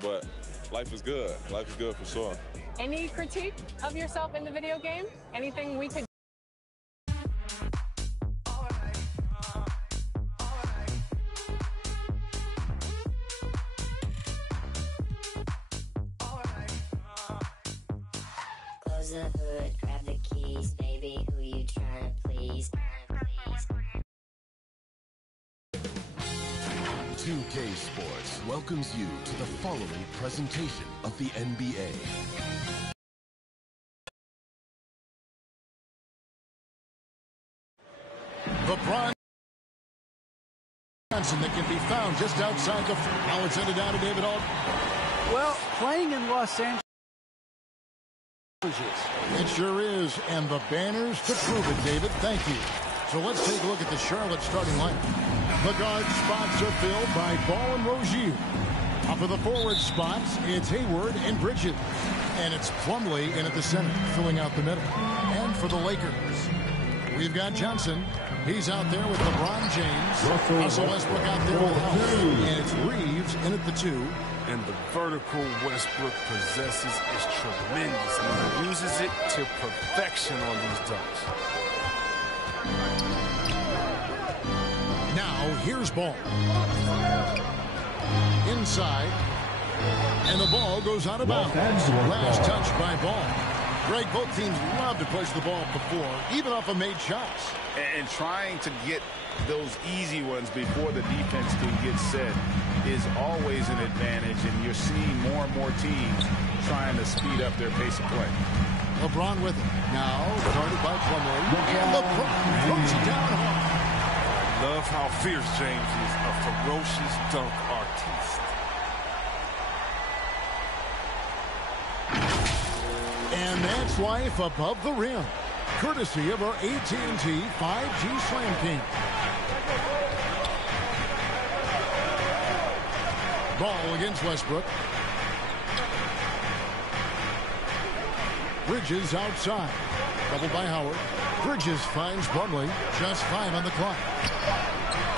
but life is good. Life is good for sure. Any critique of yourself in the video game? Anything we could? Close the hood, grab the keys, baby, who you trying to please? 2K Sports welcomes you to the following presentation of the NBA. LeBron Johnson that can be found just outside the... Now it's ended down to David Alden. Well, playing in Los Angeles. It sure is, and the banners to prove it, David. Thank you. So let's take a look at the Charlotte starting lineup. The guard spots are filled by Ball and Rozier. Up of the forward spots, it's Hayward and Bridges. And it's Plumlee in at the center, filling out the middle. And for the Lakers, we've got Johnson. He's out there with LeBron James. Russell Westbrook out there with Howard. And it's Reeves in at the 2. And the vertical Westbrook possesses is tremendous. And he uses it to perfection on these dunks. Now, here's Ball. Inside. And the ball goes out of bounds. Last touch by Ball. Greg, both teams love to push the ball before, even off of made shots. And trying to get those easy ones before the defense can get set is always an advantage, and you're seeing more and more teams trying to speed up their pace of play. LeBron with it. Now, guarded by Plumlee. And LeBron throws it down hard. I love how fierce James is, a ferocious dunk artiste. And that's life above the rim, courtesy of our AT&T 5G Slam King. Ball against Westbrook. Bridges outside. Doubled by Howard. Bridges finds Plumlee. Just 5 on the clock.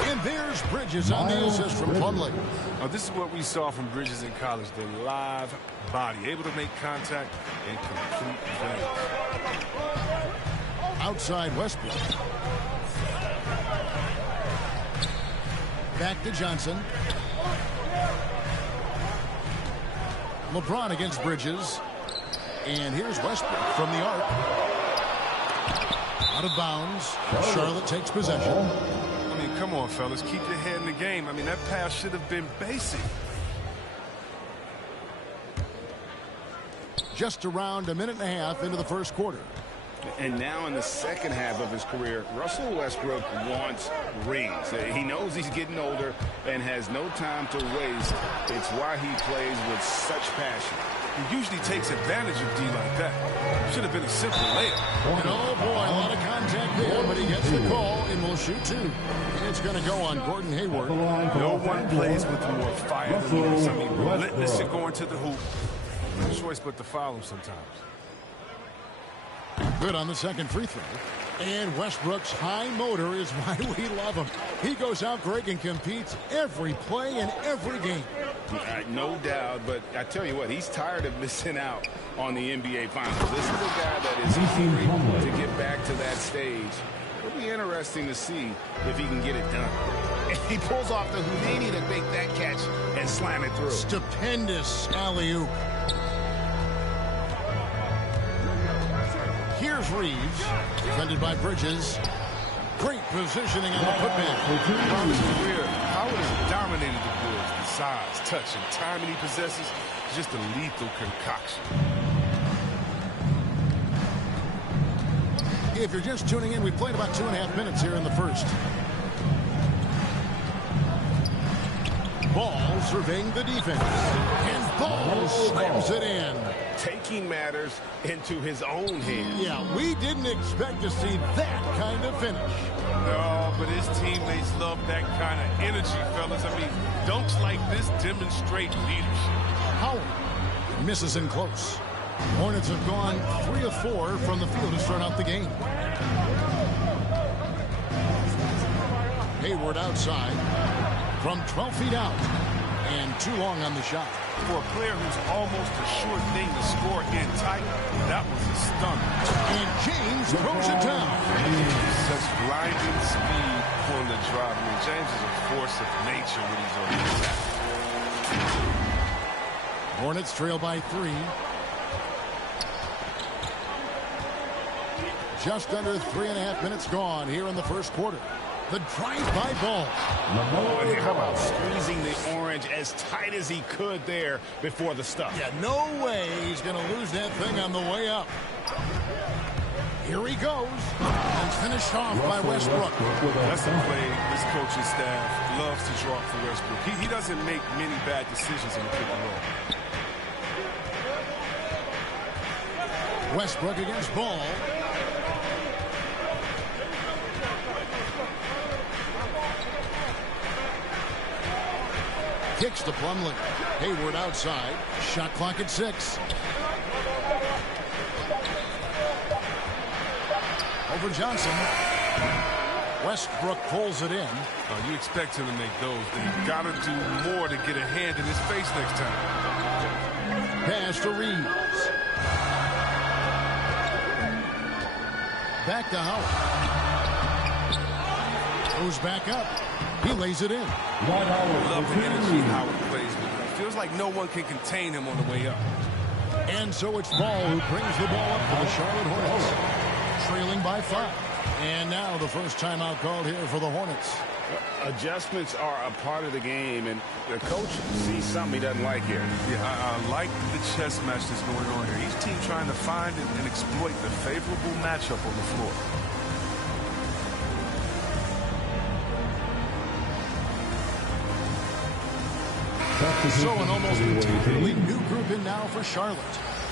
And there's Bridges on the assist from Plumlee. Now, this is what we saw from Bridges in college, the live body, able to make contact and complete plays. Outside Westbrook. Back to Johnson. LeBron against Bridges. And here's Westbrook from the arc. Out of bounds. Charlotte takes possession. I mean, come on, fellas. Keep your head in the game. I mean, that pass should have been basic. Just around a minute and a half into the first quarter. And now in the second half of his career, Russell Westbrook wants rings. He knows he's getting older and has no time to waste. It's why he plays with such passion. He usually takes advantage of D like that. Should have been a simple layup. And oh boy, a lot of contact there, but he gets the call and will shoot 2. And it's going to go on Gordon Hayward. No one plays with more fire than this. I mean, relentless and going to the hoop. No choice but to foul him sometimes. Good on the second free throw. And Westbrook's high motor is why we love him. He goes out, Greg, and competes every play in every game. No doubt, but I tell you what, he's tired of missing out on the NBA Finals. This is a guy that is hungry to get back to that stage. It'll be interesting to see if he can get it done. And he pulls off the Houdini to make that catch and slam it through. Stupendous alley-oop. Here's Reeves, defended by Bridges. Great positioning on the putback. Throughout his career, Howard has dominated the Bulls. The size, touch, and timing he possesses is just a lethal concoction. If you're just tuning in, we played about 2.5 minutes here in the first. Ball surveying the defense. And Ball slams it in. Taking matters into his own hands. Yeah, we didn't expect to see that kind of finish. No, but his teammates love that kind of energy, fellas. I mean, dunks like this demonstrate leadership. Howard misses in close. Hornets have gone 3 of 4 from the field to start out the game. Hayward outside from 12 feet out. And too long on the shot. For a player who's almost a sure thing to score in tight, that was a stunner. And James throws it down. Such blinding speed pulling the drive. I mean, James is a force of nature when he's on the attack. Hornets trail by 3. Just under 3.5 minutes gone here in the first quarter. The drive-by ball. Oh, and how about squeezing the orange as tight as he could there before the stuff? Yeah, no way he's going to lose that thing on the way up. Here he goes. And finished off by Westbrook. That's a play this coaching staff loves to draw up for Westbrook. He doesn't make many bad decisions in the pick and roll. Westbrook against Ball. Kicks to Plumlee. Hayward outside. Shot clock at 6. Over Johnson. Westbrook pulls it in. You expect him to make those, but you've got to do more to get a hand in his face next time. Pass to Reeves. Back to Howard. Goes back up. He lays it in. Love the energy Howard plays with. It feels like no one can contain him on the way up. And so it's Ball who brings the ball up for the Charlotte Hornets. Trailing by 5. And now the first timeout called here for the Hornets. Adjustments are a part of the game, and the coach sees something he doesn't like here. Yeah, I like the chess match that's going on here. Each team trying to find and exploit the favorable matchup on the floor. So an almost entirely new group in now for Charlotte.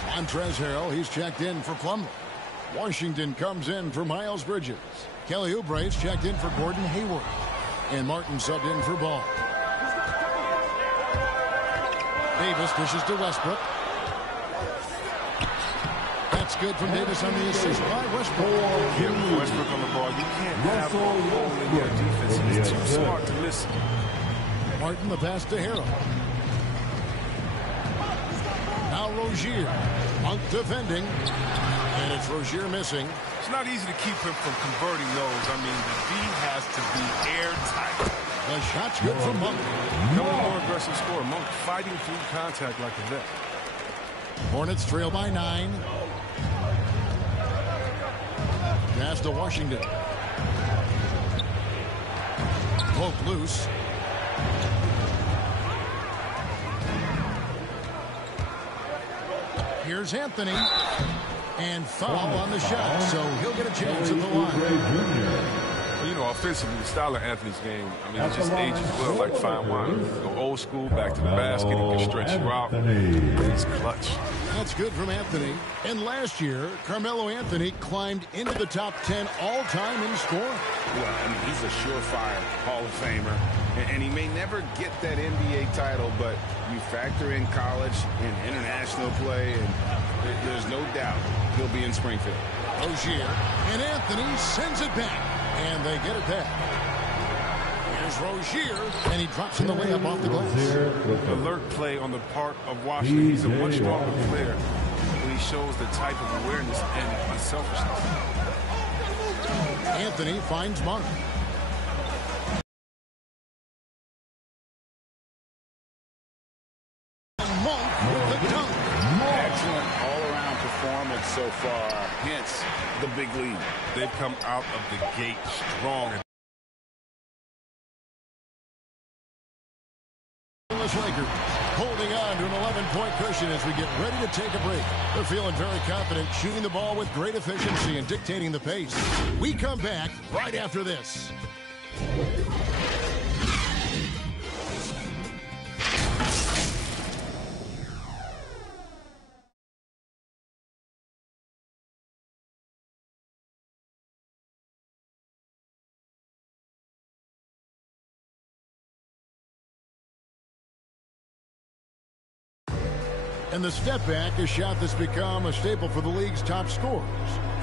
Montrezl Harrell, he's checked in for Plumlee. Washington comes in for Miles Bridges. Kelly Oubre's checked in for Gordon Hayward. And Martin subbed in for Ball. Davis dishes to Westbrook. That's good from Davis on the assist by Westbrook. Yeah, with Westbrook on the ball, you can't have a hole in your defense. He's too smart to miss it. Martin the pass to Harrell. Now Rozier. Monk defending. And it's Rozier missing. It's not easy to keep him from converting those. I mean, the D has to be airtight. The shot's good from Monk. No more aggressive score. Monk fighting through contact like a vet. Hornets trail by 9. Pass to Washington. Poke loose. Here's Anthony. And foul on the shot, so he'll get a chance at the line. Well, you know, offensively, the style of Anthony's game, I mean, it just ages well like fine wine. Go old school, back to the basket, and can stretch you out. He's clutch. That's good from Anthony. And last year, Carmelo Anthony climbed into the top 10 all-time in scoring. Well, I mean, he's a surefire Hall of Famer. And he may never get that NBA title, but you factor in college and international play, and there's no doubt he'll be in Springfield. Rozier, and Anthony sends it back, and they get it back. Here's Rozier, and he drops in the layup off the glass. Alert play on the part of Washington. He's a much stronger player when he shows the type of awareness and unselfishness. Anthony finds Monk. So far, hence the big lead. They've come out of the gate strong. Lakers holding on to an 11-point cushion as we get ready to take a break. They're feeling very confident, shooting the ball with great efficiency and dictating the pace. We come back right after this. And the step back, a shot that's become a staple for the league's top scorers.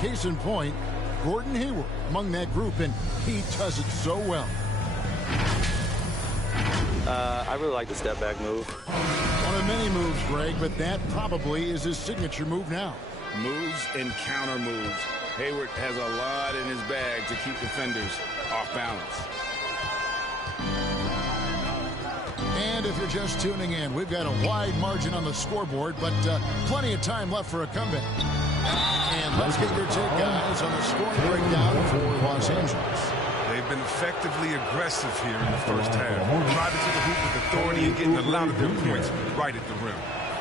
Case in point, Gordon Hayward among that group, and he does it so well. I really like the step back move. One of many moves, Greg, but that probably is his signature move now. Moves and counter moves. Hayward has a lot in his bag to keep defenders off balance. And if you're just tuning in, we've got a wide margin on the scoreboard, but plenty of time left for a comeback. And let's get your take, guys, on the scoring breakdown for Los Angeles. They've been effectively aggressive here in the first half, driving to the hoop with authority and getting a lot of their points right at the rim.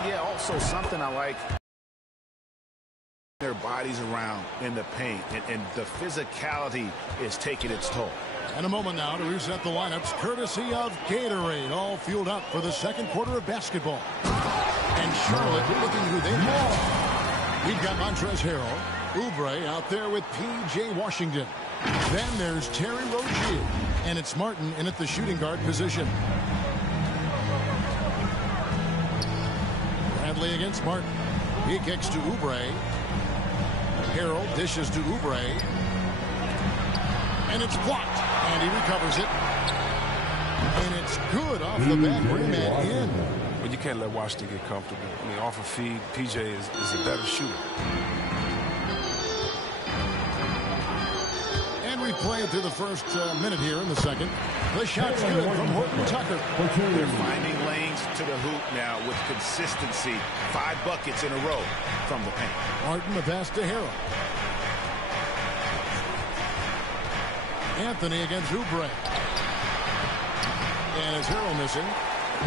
Yeah, also something I like. Their bodies around in the paint, and the physicality is taking its toll. And a moment now to reset the lineups, courtesy of Gatorade, all fueled up for the second quarter of basketball. And Charlotte looking who they have. We've got Montrezl Harrell, Oubre out there with P.J. Washington. Then there's Terry Rozier, and it's Martin in at the shooting guard position. Bradley against Martin. He kicks to Oubre. Harrell dishes to Oubre. And it's blocked. And he recovers it. And it's good off the back rim and in. But you can't let Washington get comfortable. I mean, off a feed, PJ is a better shooter. And we play through the first minute here in the second. The shot's good from Horton Tucker. They're finding lanes to the hoop now with consistency. 5 buckets in a row from the paint. Martin, the pass to Harrell. Anthony against Oubre. And is Harrell missing?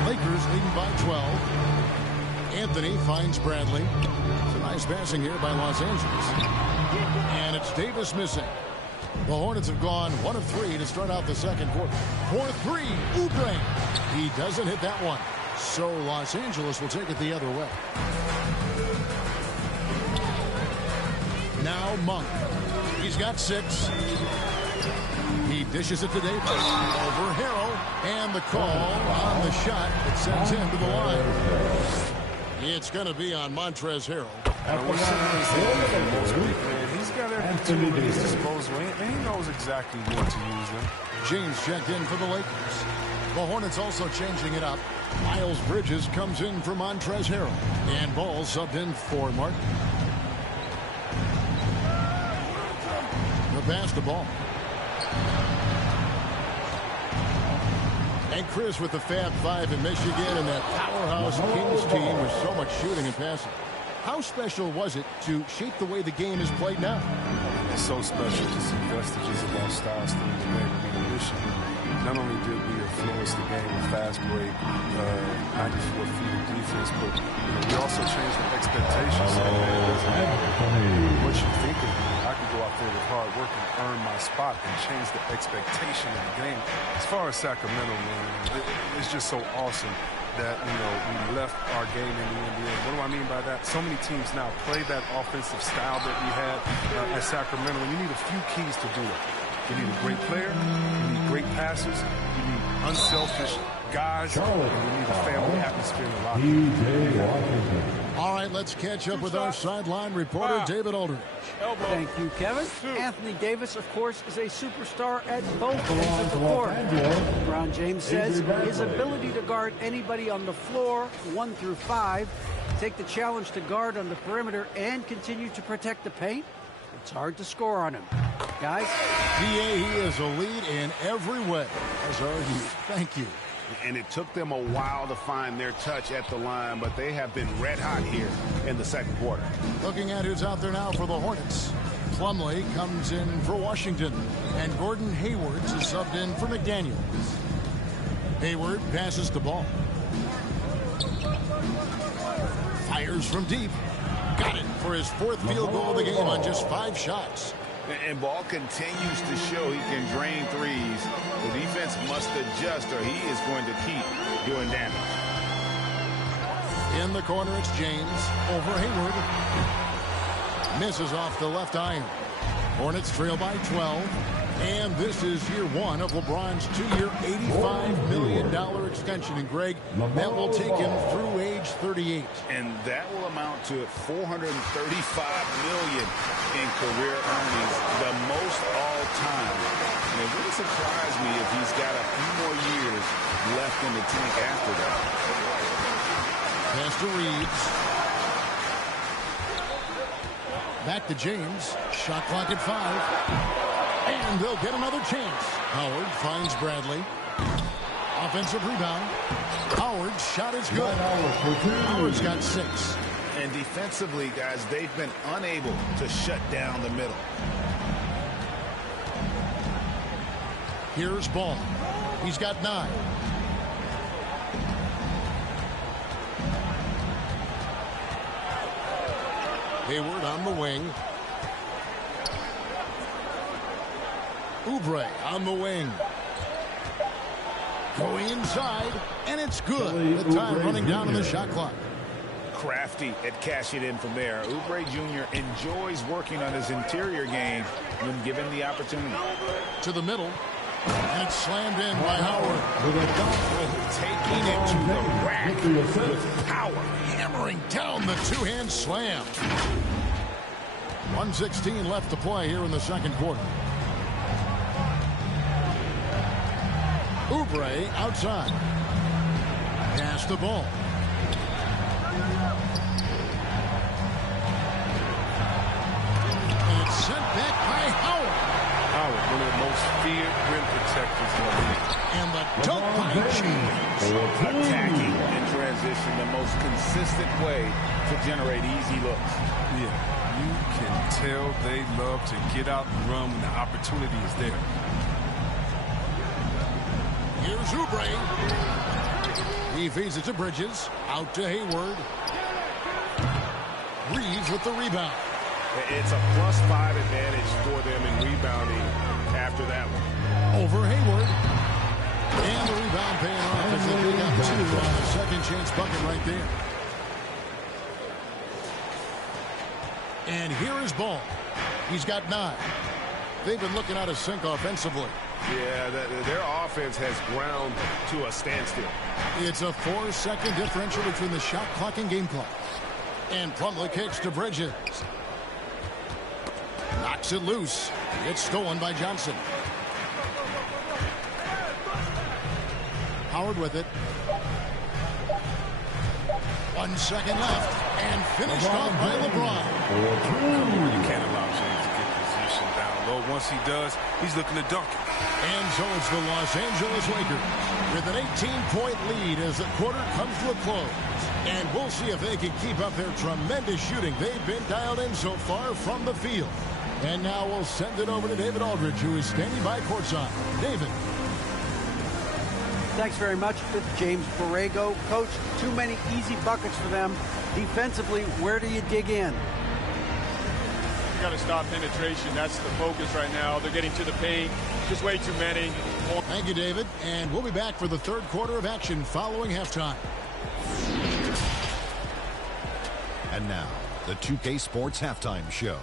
Lakers leading by 12. Anthony finds Bradley. It's a nice passing here by Los Angeles. And it's Davis missing. The Hornets have gone 1 of 3 to start out the second quarter. For 3, Oubre. He doesn't hit that one. So Los Angeles will take it the other way. Now Monk. He's got 6. He dishes it to Davis. Over Harrell. And the call on the shot that sends him to the line. It's going to be on Montrezl Harrell. He's got every tool at his disposal, and he knows exactly what to use them. James checked in for the Lakers. The Hornets also changing it up. Miles Bridges comes in for Montrezl Harrell. And Ball subbed in for Martin. The pass to Ball. And Chris with the Fab Five in Michigan and that powerhouse Kings team with so much shooting and passing. How special was it to shape the way the game is played now? It's so special to see vestiges of our styles through the game. I mean, initially, not only did we influence the game with fast break, 94 feet of defense, but we also changed the expectations. What you think of me, I could go out there with hard work and earn my spot and change the expectation of the game. As far as Sacramento, man, it's just so awesome that, we left our game in the NBA. What do I mean by that? So many teams now play that offensive style that we had at Sacramento, and you need a few keys to do it. You need a great player, you need great passers, you need unselfish guys, and you need a family atmosphere in the locker room. All right, let's catch up with our sideline reporter, David Aldridge. Thank you, Kevin. Anthony Davis, of course, is a superstar at both ends of the court. LeBron James says his ability to guard anybody on the floor, 1 through 5, take the challenge to guard on the perimeter and continue to protect the paint, it's hard to score on him. Guys? DA, he is a lead in every way, as are you. Thank you. And it took them a while to find their touch at the line, but they have been red hot here in the second quarter. Looking at who's out there now for the Hornets. Plumlee comes in for Washington, and Gordon Hayward is subbed in for McDaniels. Hayward passes the ball. Fires from deep. Got it for his 4th field goal of the game on just 5 shots. And Ball continues to show he can drain threes. The defense must adjust or he is going to keep doing damage. In the corner, it's James over Hayward. Misses off the left iron. Hornets trail by 12. And this is year one of LeBron's two-year, $85 million extension. And, Greg, that will take him through age 38. And that will amount to $435 million in career earnings, the most all time. And it wouldn't surprise me if he's got a few more years left in the tank after that. Pass to Reeves. Back to James. Shot clock at 5. And they'll get another chance. Howard finds Bradley. Offensive rebound. Howard's shot is good. Howard's got 6. And defensively, guys, they've been unable to shut down the middle. Here's Ball. He's got 9. Hayward on the wing. Oubre on the wing. Going inside, and it's good. The time running down in the shot clock. Crafty at cashing in from there. Oubre Jr. enjoys working on his interior game when given the opportunity. To the middle, and it's slammed in by Howard. Taking it to the rack with power. Hammering down the two-hand slam. 1:16 left to play here in the second quarter. Oubre outside. Pass the ball. And it's sent back by Howard. Howard, one of the most feared rim protectors in the league. And the dunk by James. Attacking in transition, the most consistent way to generate easy looks. Yeah, you can tell they love to get out and run when the opportunity is there. Here's Oubre. He feeds it to Bridges. Out to Hayward. Reeves with the rebound. It's a +5 advantage for them in rebounding after that one. Over Hayward. And the rebound paying off as they pick up 2 on the second chance bucket right there. And here is Ball. He's got 9. They've been looking out of sync offensively. Yeah, their offense has ground to a standstill. It's a 4-second differential between the shot clock and game clock. And Plumlee kicks to Bridges. Knocks it loose. It's stolen by Johnson. Howard with it. 1 second left. And finished off by LeBron. You can't allow James to get position down low. Once he does, he's looking to dunk it. And so it's the Los Angeles Lakers with an 18-point lead as the quarter comes to a close. And we'll see if they can keep up their tremendous shooting. They've been dialed in so far from the field. And now we'll send it over to David Aldridge, who is standing by courtside. David. Thanks very much. It's James Borrego. Coach, too many easy buckets for them. Defensively, where do you dig in? You got to stop penetration. That's the focus right now. They're getting to the paint. Just way too many. Thank you, David. And we'll be back for the third quarter of action following halftime. And now, the 2K Sports Halftime Show.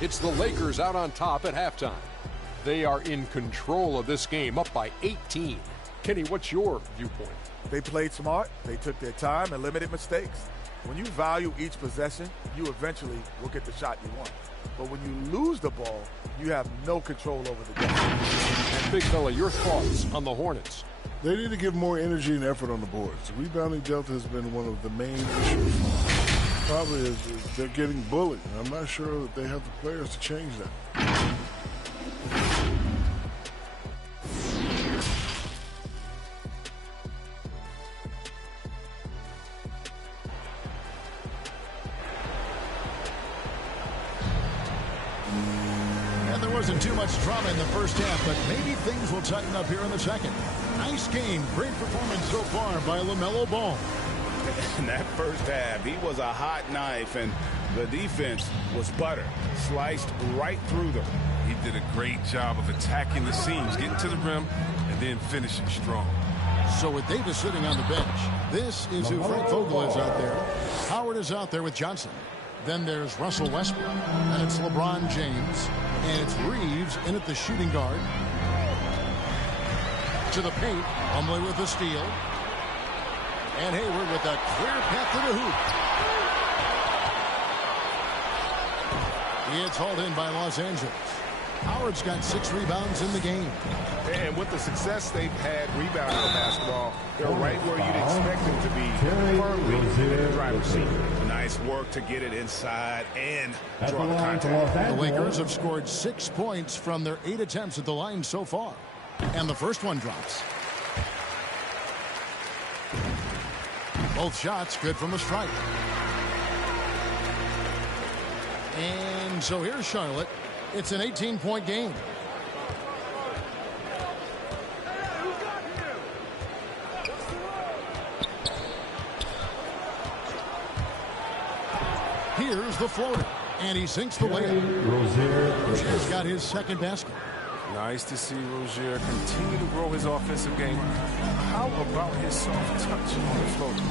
It's the Lakers out on top at halftime. They are in control of this game, up by 18. Kenny, what's your viewpoint? They played smart, they took their time and limited mistakes. When you value each possession, you eventually will get the shot you want. But when you lose the ball, you have no control over the game. And Big Fella, your thoughts on the Hornets? They need to give more energy and effort on the boards. The rebounding delta has been one of the main issues. Probably is they're getting bullied. I'm not sure that they have the players to change that. And there wasn't too much drama in the first half, but maybe things will tighten up here in the second. Nice game. Great performance so far by LaMelo Ball. In that first half, he was a hot knife, and the defense was butter, sliced right through them. He did a great job of attacking the seams, getting to the rim, and then finishing strong. So with Davis sitting on the bench, this is who Frank Vogel is out there. Howard is out there with Johnson. Then there's Russell Westbrook, and it's LeBron James, and it's Reeves in at the shooting guard. To the paint, Umley with the steal. And Hayward with a clear path to the hoop. It's hauled in by Los Angeles. Howard's got 6 rebounds in the game. And with the success they've had rebounding the basketball, they're right where you'd expect them to be, firmly in the driver's seat. Nice work to get it inside and draw the contact. The Lakers have scored 6 points from their 8 attempts at the line so far. And the first one drops. Both shots good from the stripe. And so here's Charlotte. It's an 18-point game. Here's the floater. And he sinks the layup. Rozier's got his second basket. Nice to see Rozier continue to grow his offensive game. How about his soft touch on the floater?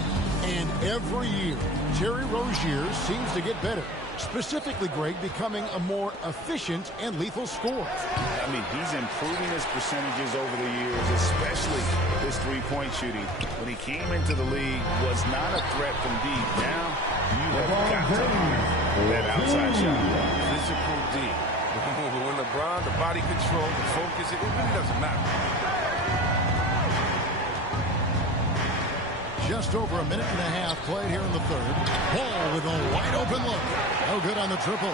And every year, Terry Rozier seems to get better. Specifically, Greg, becoming a more efficient and lethal scorer. I mean, he's improving his percentages over the years, especially his three-point shooting. When he came into the league, was not a threat from deep. Now, you have got to honor that outside shot. Physical D. When LeBron, the body control, the focus, it really doesn't matter. Just over a minute and a half played here in the third. Ball with a wide open look. No good on the triple.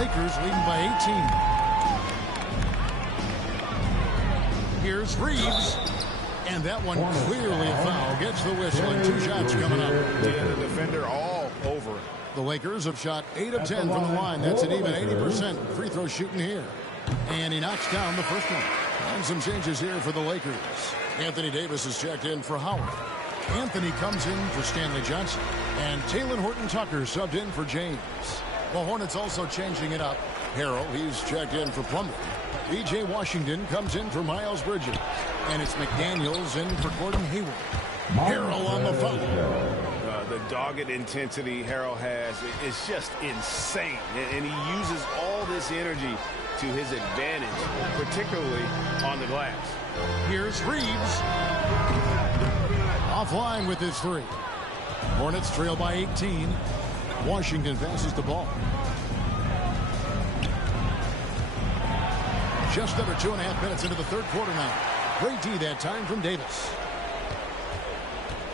Lakers leading by 18. Here's Reeves. And that one clearly a foul. Gets the whistle and 2 shots coming up. Yeah, the defender all over. The Lakers have shot 8 of 10 from the line. That's an even 80% free throw shooting here. And he knocks down the first one. And some changes here for the Lakers. Anthony Davis is checked in for Howard. Anthony comes in for Stanley Johnson. And Talen Horton-Tucker subbed in for James. The Hornets also changing it up. Harrell, he's checked in for Plumlee. B.J. Washington comes in for Miles Bridges. And it's McDaniels in for Gordon Hayward. Harrell on the foul. The dogged intensity Harrell has is just insane. And he uses all this energy to his advantage, particularly on the glass. Here's Reeves. Offline with his 3. Hornets trail by 18. Washington passes the ball. Just under 2.5 minutes into the third quarter now. Great D that time from Davis.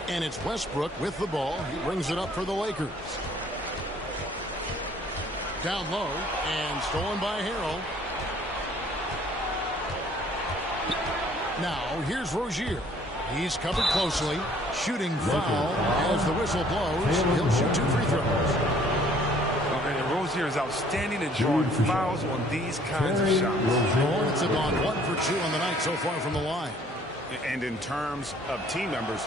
And it's Westbrook with the ball. He brings it up for the Lakers. Down low and stolen by Harrell. Now here's Rozier. He's covered closely. Shooting foul as the whistle blows. He'll shoot 2 free throws. And Rozier is outstanding at drawing fouls on these kinds of shots. The Hornets have gone 1 for 2 on the night so far from the line. And in terms of team members,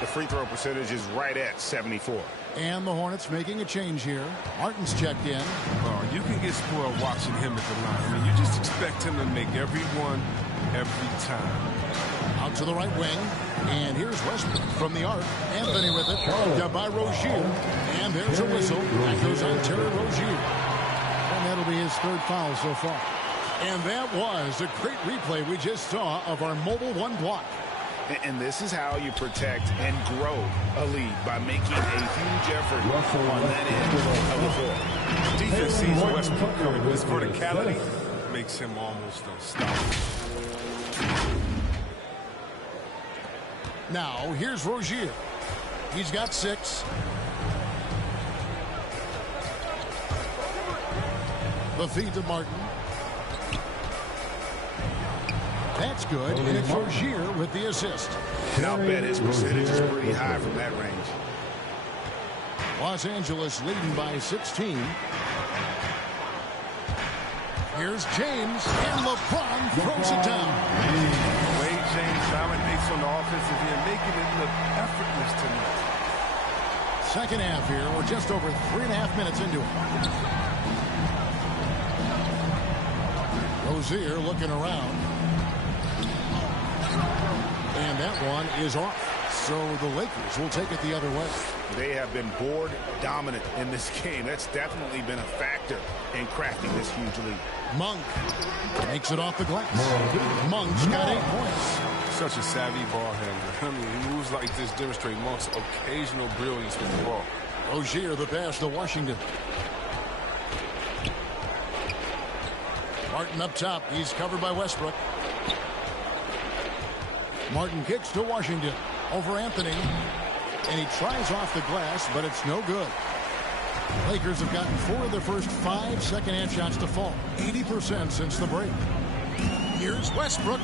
the free throw percentage is right at 74. And the Hornets making a change here. Martin's checked in. Oh, you can get spoiled watching him at the line. I mean, you just expect him to make every one, every time. Out to the right wing. And here's Westbrook from the arc. Anthony with it. Down by Rozier. And there's a whistle. That goes on Terry Rozier. And that'll be his 3rd foul so far. And that was a great replay we just saw of our mobile 1 block. And this is how you protect and grow a lead, by making a huge effort on that end of the floor. Defense sees Westbrook coming. His verticality makes him almost unstoppable. Now, here's Rozier. He's got 6. The feed to Martin. That's good, and it's Rozier with the assist. And I'll bet his percentage is pretty high from that range. Los Angeles leading by 16. Here's James, and LeBron throws it down. The way James dominates on the offensive end, making it look effortless tonight. Second half here. We're just over 3.5 minutes into it. Rozier looking around. And that one is off. So the Lakers will take it the other way. They have been board dominant in this game. That's definitely been a factor in crafting this huge lead. Monk makes it off the glass. Monk's got 8 points. Such a savvy ball handler. I mean, moves like this demonstrate Monk's occasional brilliance with the ball. Rozier the pass to Washington. Martin up top. He's covered by Westbrook. Martin kicks to Washington over Anthony. And he tries off the glass, but it's no good. Lakers have gotten 4 of their first 5 second-half shots to fall. 80% since the break. Here's Westbrook.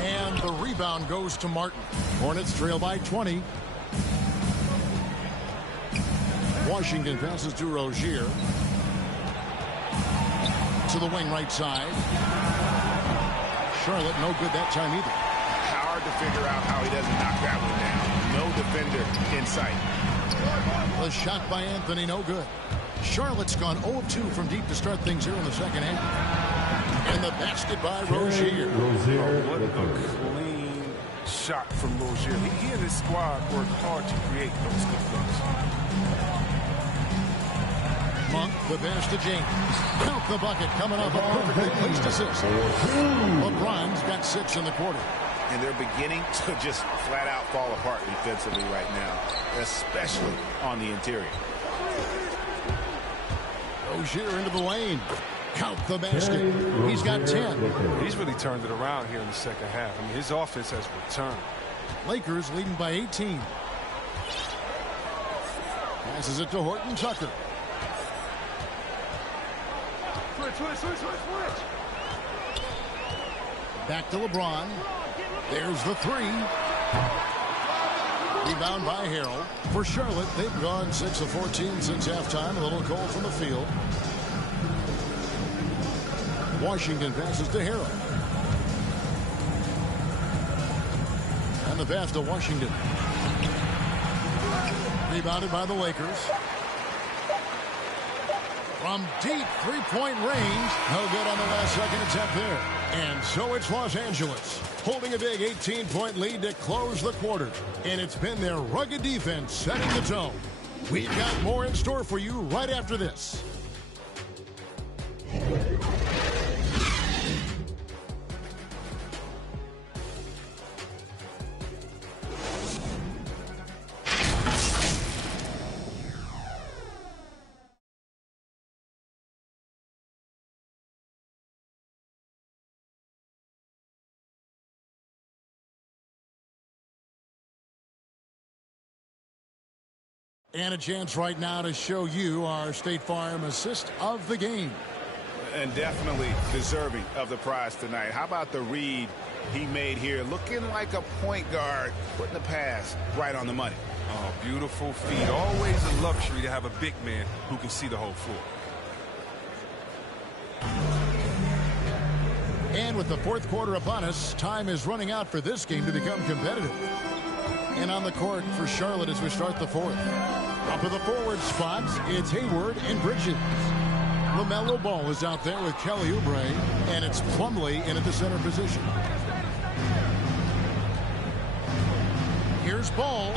And the rebound goes to Martin. Hornets trail by 20. Washington passes to Rozier. To the wing right side. Charlotte no good that time either. Hard to figure out how he doesn't knock that one down. No defender in sight. The shot by Anthony, no good. Charlotte's gone 0 of 2 from deep to start things here in the second half. And the basket by Rozier. What a clean shot from Rozier. He and his squad worked hard to create those good looks. Monk, the pass to James. Count the bucket coming off a perfectly placed assist. LeBron's got 6 in the quarter. And they're beginning to just flat out fall apart defensively right now, especially on the interior. Rozier into the lane. Count the basket. He's got 10. He's really turned it around here in the second half. I mean, his offense has returned. Lakers leading by 18. Passes it to Horton Tucker. Switch. Back to LeBron. There's the 3. Rebound by Harrell. For Charlotte, they've gone 6 of 14 since halftime. A little cold from the field. Washington passes to Harrell. And the pass to Washington. Rebounded by the Lakers. From deep three-point range. No good on the last second attempt there. And so it's Los Angeles, holding a big 18-point lead to close the quarter. And it's been their rugged defense setting the tone. We've got more in store for you right after this. And a chance right now to show you our State Farm assist of the game. And definitely deserving of the prize tonight. How about the read he made here? Looking like a point guard, putting the pass right on the money. Oh, beautiful feed. Always a luxury to have a big man who can see the whole floor. And with the fourth quarter upon us, time is running out for this game to become competitive. And on the court for Charlotte as we start the fourth. Up to the forward spots, it's Hayward and Bridges. LaMelo Ball is out there with Kelly Oubre, and it's Plumlee in at the center position. Here's Ball,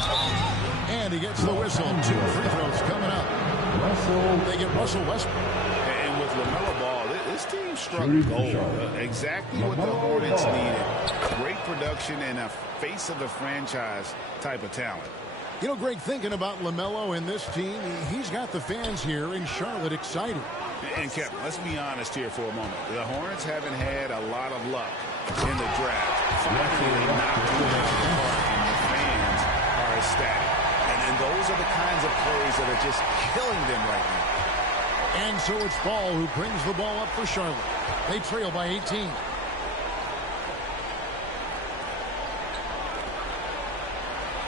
and he gets the whistle. 2 free throws coming up. They get Russell Westbrook. And with LaMelo Ball, this team struck gold. Exactly what the Hornets needed. Great production and a face of the franchise type of talent. You know, Greg, thinking about LaMelo and this team, he's got the fans here in Charlotte excited. And Kevin, let's be honest here for a moment. The Hornets haven't had a lot of luck in the draft. Finally, they knocked one out of the park, and the fans are ecstatic. And those are the kinds of plays that are just killing them right now. And so it's Ball who brings the ball up for Charlotte. They trail by 18.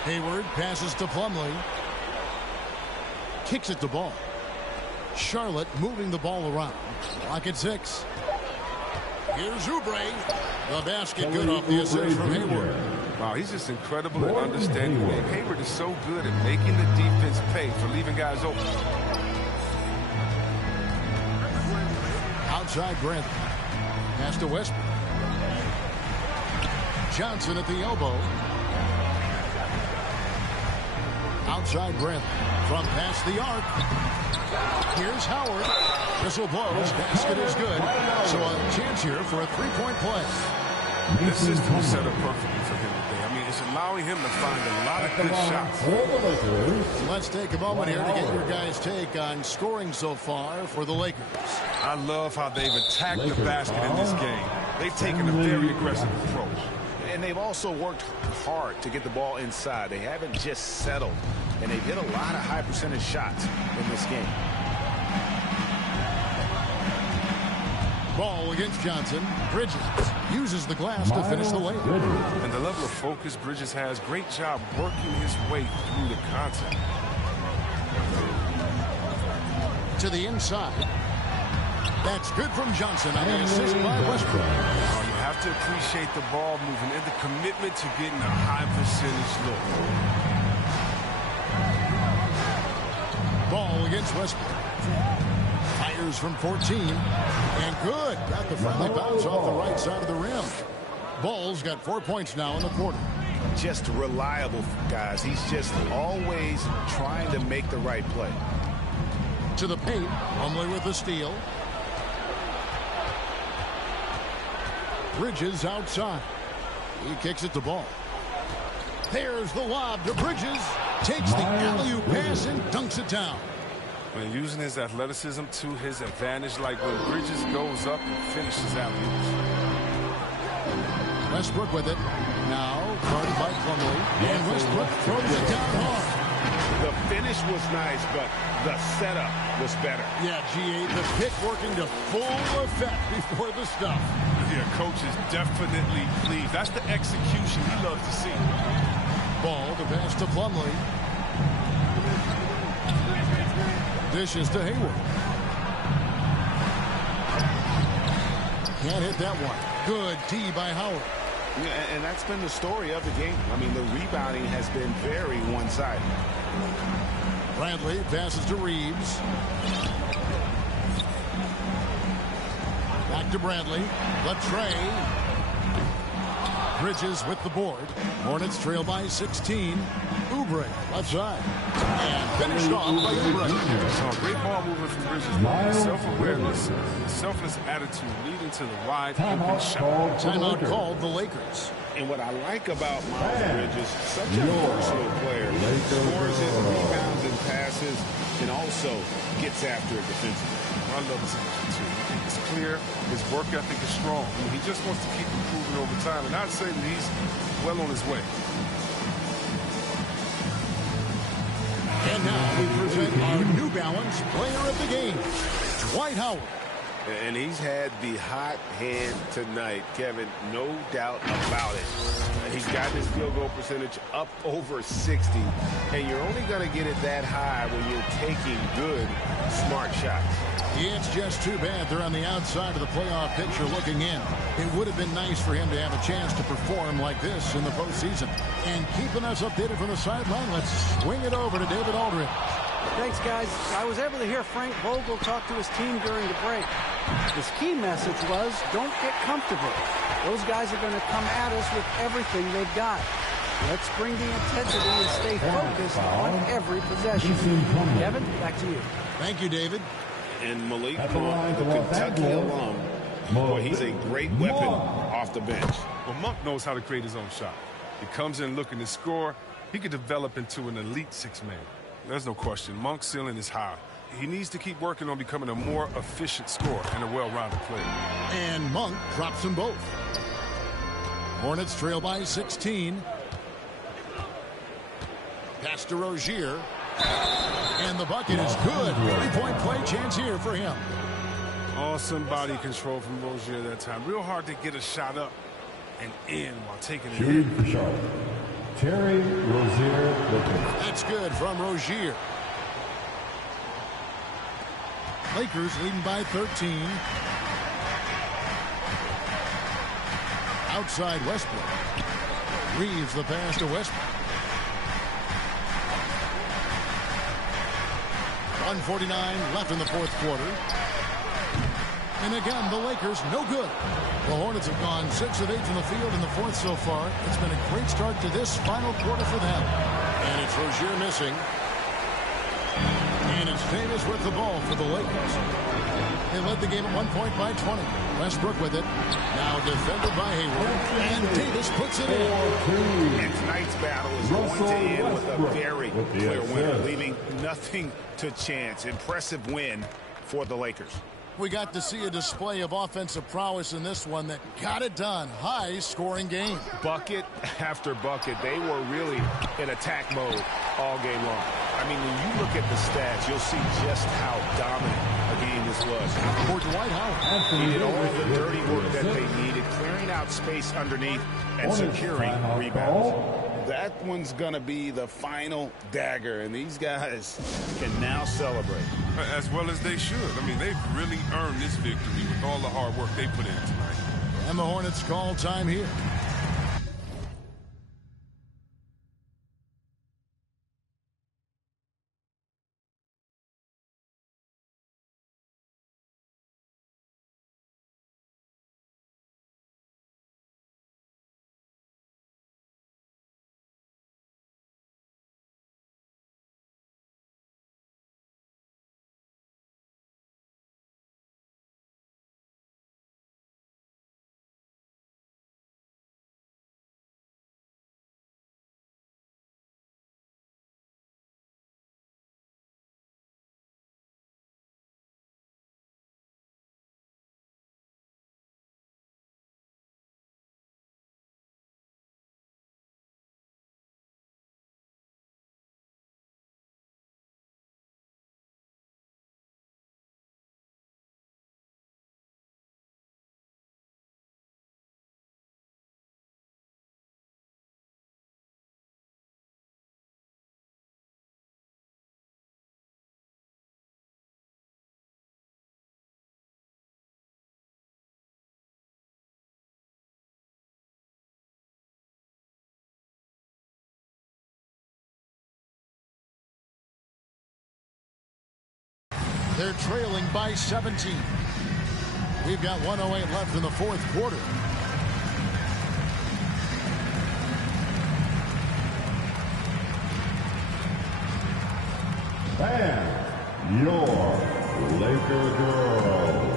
Hayward passes to Plumlee. Kicks it to Ball. Charlotte moving the ball around. Clock at 6. Here's Oubre. The basket good off the assist from Hayward. Wow, he's just incredible at understanding. Hayward is so good at making the defense pay for leaving guys open. Outside Grant. Pass to Westbrook. Johnson at the elbow. Outside Grant. From past the arc. Here's Howard. Whistle blows. Basket is good. So a chance here for a three-point play. This system is set up perfectly for him today. I mean, it's allowing him to find a lot of good shots. Let's take a moment here to get your guys' take on scoring so far for the Lakers. I love how they've attacked the basket in this game. They've taken a very aggressive approach. And they've also worked hard to get the ball inside. They haven't just settled. And they've hit a lot of high percentage shots in this game. Ball against Johnson. Bridges uses the glass to finish the layup. And the level of focus Bridges has, great job working his way through the contact. To the inside. That's good from Johnson on the assist by Westbrook. You have to appreciate the ball movement and the commitment to getting a high percentage look. Ball against Westbrook. Fires from 14. And good. Got the friendly bounce off the right side of the rim. Ball's got 4 points now in the quarter. Just reliable, guys. He's just always trying to make the right play. To the paint. Plumlee with the steal. Bridges outside. He kicks it to Ball. There's the lob to Bridges. Takes the alley-oop pass and dunks it down. When using his athleticism to his advantage, like when Bridges goes up and finishes alley-oops. Westbrook with it. Now guarded by Plumlee. And Westbrook throws it down hard. The finish was nice, but the setup was better. Yeah, G8, the pick working to full effect before the stuff. Yeah, coach is definitely pleased. That's the execution he loves to see. Ball to pass to Plumlee. Dishes to Hayward. Can't hit that one. Good D by Howard. Yeah, and that's been the story of the game. I mean, the rebounding has been very one-sided. Bradley passes to Reeves. Back to Bradley. Latrey. Bridges with the board. Hornets trail by 16. Oubre left side. And finished off by Oubre. So great ball movement from Bridges. Self-awareness, selfless attitude leading to the wide open shot. Timeout called the Lakers. And what I like about Miles Bridges, such a versatile player. He scores it, rebounds and passes, and also gets after it defensively. I love his energy too. I think it's clear. His work ethic is strong. I mean, he just wants to keep improving over time. And I'd say that he's well on his way. And now we present our New Balance player of the game, Dwight Howard. And he's had the hot hand tonight, Kevin, no doubt about it. He's got his field goal percentage up over 60, and you're only going to get it that high when you're taking good, smart shots. It's just too bad they're on the outside of the playoff picture looking in. It would have been nice for him to have a chance to perform like this in the postseason. And keeping us updated from the sideline, let's swing it over to David Aldridge. Thanks, guys. I was able to hear Frank Vogel talk to his team during the break. His key message was, don't get comfortable. Those guys are going to come at us with everything they've got. Let's bring the intensity and stay focused on every possession. Kevin, back to you. Thank you, David. And Malik Monk, the Kentucky alum, boy, he's a great weapon off the bench. Well, Monk knows how to create his own shot. He comes in looking to score. He could develop into an elite six-man. There's no question. Monk's ceiling is high. He needs to keep working on becoming a more efficient scorer and a well-rounded player. And Monk drops them both. Hornets trail by 16. Pass to Rozier. And the bucket is good. 3-point play chance here for him. Awesome body control from Rozier that time. Real hard to get a shot up and in while taking it Shooting in. for Charlotte, Terry Rozier. That's good from Rozier. Lakers leading by 13. Outside Westbrook. Reeves the pass to Westbrook. 1:49 left in the fourth quarter. And again, the Lakers, no good. The Hornets have gone 6 of 8 from the field in the fourth so far. It's been a great start to this final quarter for them. And it's Rozier missing. And it's Davis with the ball for the Lakers. They led the game at 1 point by 20. Westbrook with it. Now defended by Hayward. And Davis puts it in. And tonight's battle is going to end with a very clear winner, leaving nothing to chance. Impressive win for the Lakers. We got to see a display of offensive prowess in this one that got it done. High-scoring game. Bucket after bucket. They were really in attack mode all game long. I mean, when you look at the stats, you'll see just how dominant a game this was. For Dwight Howard. He did all the dirty work that they needed, clearing out space underneath and securing rebounds. That one's going to be the final dagger, and these guys can now celebrate. As well as they should. I mean, they've really earned this victory with all the hard work they put in tonight. And the Hornets call time here. They're trailing by 17. We've got 1:08 left in the fourth quarter. And your Laker girls.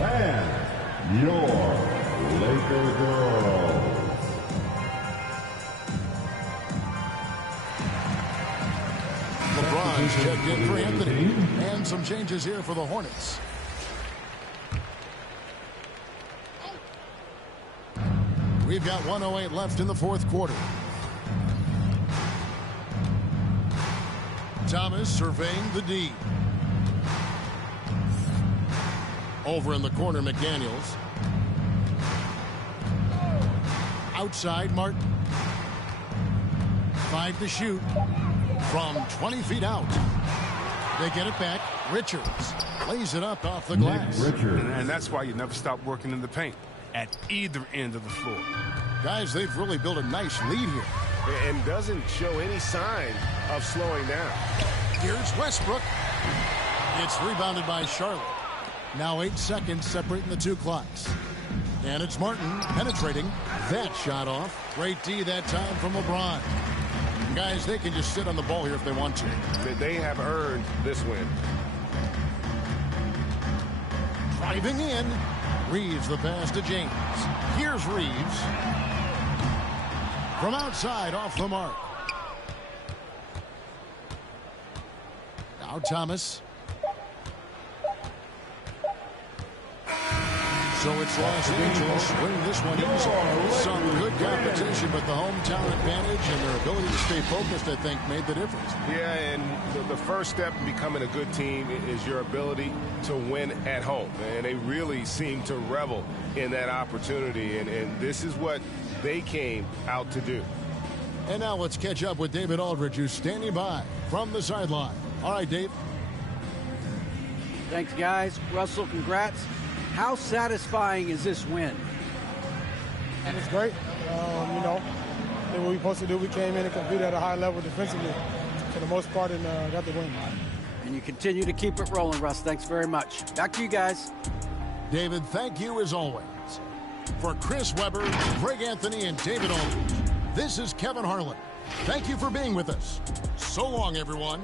And your Laker girls. LeBron's checked in for Anthony. And some changes here for the Hornets. We've got 1:08 left in the fourth quarter. Thomas surveying the D. Over in the corner, McDaniels. Outside, Martin. 5 to shoot from 20 feet out. They get it back. Richards lays it up off the glass. And that's why you never stop working in the paint at either end of the floor. Guys, they've really built a nice lead here. And doesn't show any sign of slowing down. Here's Westbrook. It's rebounded by Charlotte. Now 8 seconds separating the two clocks. And it's Martin penetrating. That shot off. Great D that time from LeBron. Guys, they can just sit on the ball here if they want to. They have earned this win. Driving in. Reeves the pass to James. Here's Reeves. From outside off the mark. Now Thomas. So it's Los Angeles winning this one easy. Some good competition, but the hometown advantage and their ability to stay focused, I think, made the difference. Yeah, and the first step in becoming a good team is your ability to win at home. And they really seem to revel in that opportunity, and this is what they came out to do. And now let's catch up with David Aldridge, who's standing by from the sideline. All right, Dave. Thanks, guys. Russell, congrats. How satisfying is this win? It's great. You know, did what we supposed to do. We came in and competed at a high level defensively for the most part and got the win. And you continue to keep it rolling, Russ. Thanks very much. Back to you guys. David, thank you as always. For Chris Webber, Greg Anthony, and David Aldridge, this is Kevin Harlan. Thank you for being with us. So long, everyone.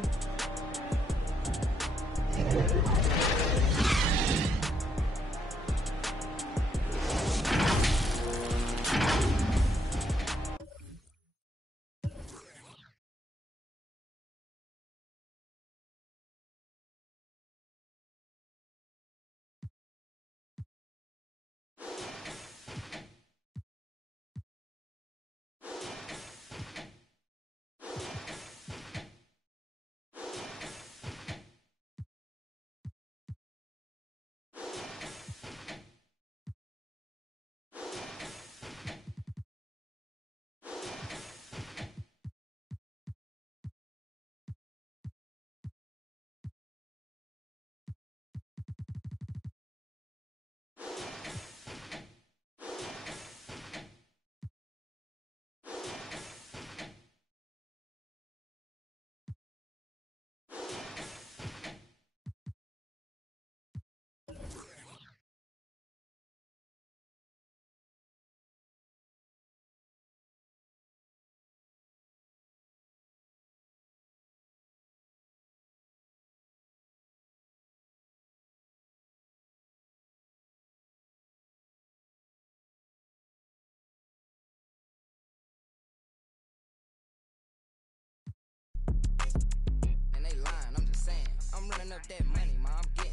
And they lying, I'm just saying. I'm running up that money, ma, I'm getting